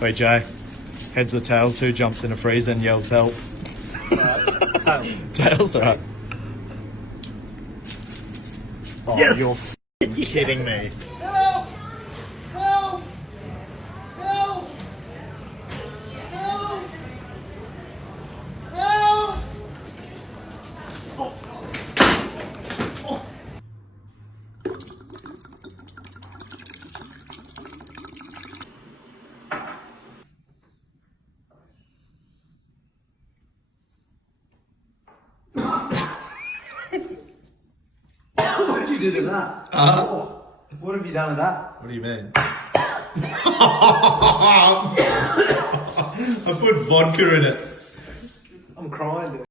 Wait, Jay. Heads or tails? Who jumps in a freezer and yells help? Tails. Tails, alright. Oh, Yes! you're f***ing kidding me. Help! Help! Help! Help! Help! What did you do to that? What have you done to that? What do you mean? I put vodka in it. I'm crying, dude.